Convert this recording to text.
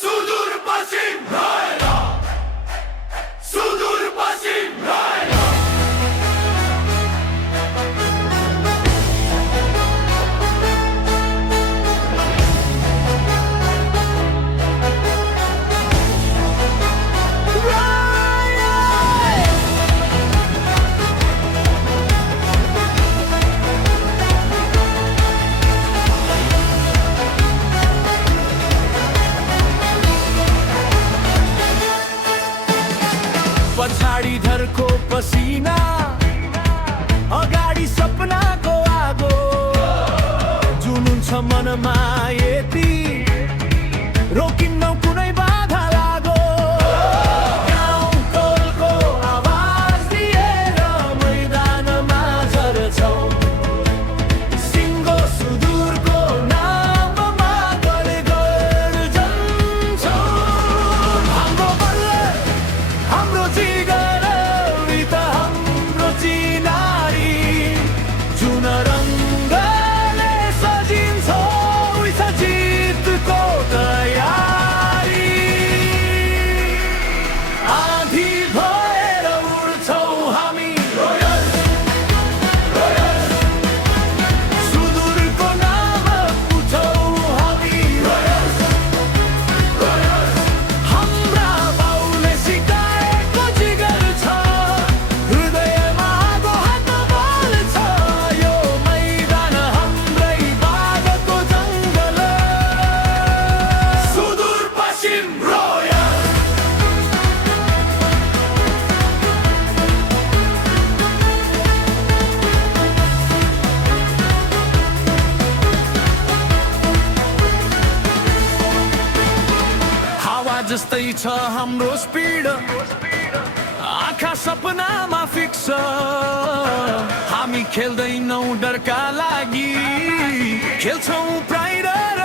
सुदूर पश्चिम रायला, सुदूर पश्चिम रायला। पछाडि धरको पसिना, अगाडि सपनाको आगो, जुनुन छ मनमा यति रोकिन्नौ कुनै बाधा लागो। गाउँ टोलको आवाज दिएर मैदानमा झर्छौँ, सिङ्गो सुदूरको नाममा गड जान्छौँ। हाम्रो बल्ल हाम्रो जिगर त हाम्रो चिनारी, जुन रङ्गले सजिन्छ उइस जितको तयारी। आँधी भएर उड्छौँ हामी रोयल, रोयल, सुदूरको नाम उठौँ हामी रोयल, रोयल। हाम्रा बाउले सिकाएको जिगर छ, हृदयमा आगो हातमा बल छ। यो मैदान हाम्रै बागको जङ्गल, सुदूर पश्चिम रोयल। हावा जस्तै छ हाम्रो स्पिड, आँखा सपनामा फिक्स। हामी खेल्दैनौ डरका लागि, खेल्छौँ प्राइड र